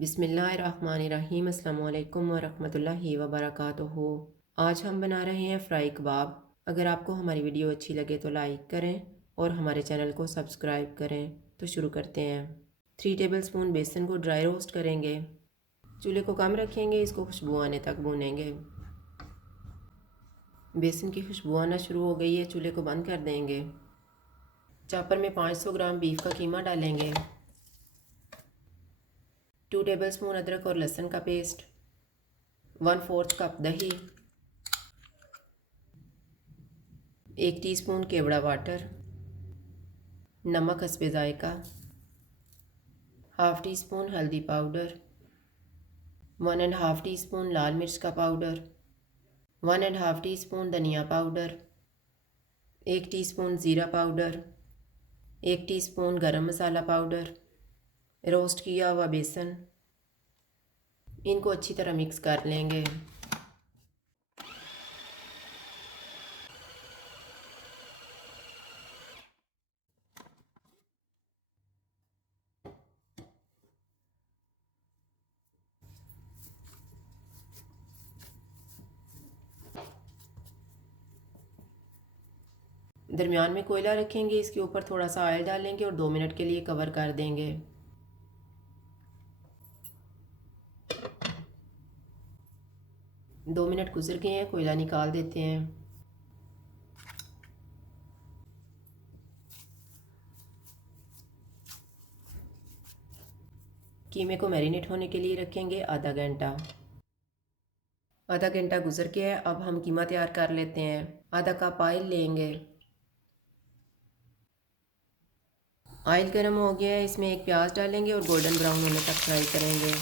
बिस्मिल्लाहिर्रहमानिर्रहीम। अस्सलामु अलैकुम वरहमतुल्लाहि वबरकातुहू। आज हम बना रहे हैं फ्राई कबाब। अगर आपको हमारी वीडियो अच्छी लगे तो लाइक करें और हमारे चैनल को सब्सक्राइब करें। तो शुरू करते हैं। 3 टेबलस्पून बेसन को ड्राई रोस्ट करेंगे। चूल्हे को कम रखेंगे, इसको खुशबू आने तक भूनेंगे। बेसन की खुशबू आना शुरू हो गई है, चूल्हे को बंद कर देंगे। चॉपर में 500 ग्राम बीफ का कीमा डालेंगे। 2 टेबलस्पून अदरक और लहसुन का पेस्ट, 1/4 कप दही, 1 टीस्पून केवड़ा वाटर, नमक हस्बे जायका, हाफ़ टी स्पून हल्दी पाउडर, 1.5 टीस्पून लाल मिर्च का पाउडर, 1.5 टीस्पून धनिया पाउडर, 1 टीस्पून ज़ीरा पाउडर, 1 टीस्पून गरम मसाला पाउडर, रोस्ट किया हुआ बेसन। इनको अच्छी तरह मिक्स कर लेंगे। दरमियान में कोयला रखेंगे, इसके ऊपर थोड़ा सा ऑयल डालेंगे और 2 मिनट के लिए कवर कर देंगे। दो मिनट गुजर गए हैं, कोयला निकाल देते हैं। कीमे को मैरिनेट होने के लिए रखेंगे आधा घंटा। आधा घंटा गुजर गया है, अब हम कीमा तैयार कर लेते हैं। आधा कप ऑयल लेंगे। ऑयल गर्म हो गया है, इसमें एक प्याज डालेंगे और गोल्डन ब्राउन होने तक फ्राई करेंगे।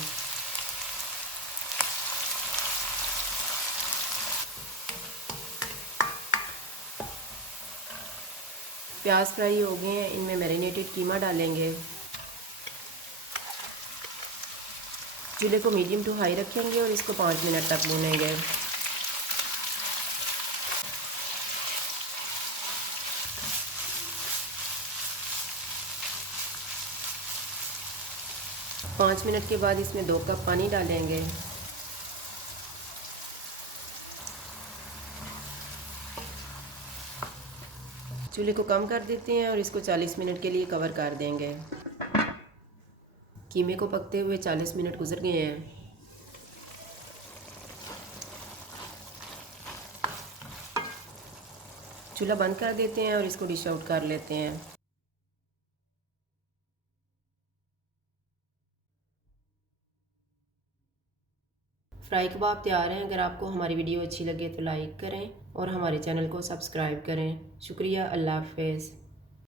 प्याज फ्राई हो गए हैं, इनमें मैरिनेटेड कीमा डालेंगे। चूल्हे को मीडियम टू हाई रखेंगे और इसको 5 मिनट तक भूनेंगे। पाँच मिनट के बाद इसमें 2 कप पानी डालेंगे। चूल्हे को कम कर देते हैं और इसको 40 मिनट के लिए कवर कर देंगे। कीमे को पकते हुए 40 मिनट गुजर गए हैं। चूल्हा बंद कर देते हैं और इसको डिश आउट कर लेते हैं। फ्राई कबाब तैयार हैं। अगर आपको हमारी वीडियो अच्छी लगे तो लाइक करें और हमारे चैनल को सब्सक्राइब करें। शुक्रिया। अल्लाह हाफ़िज़।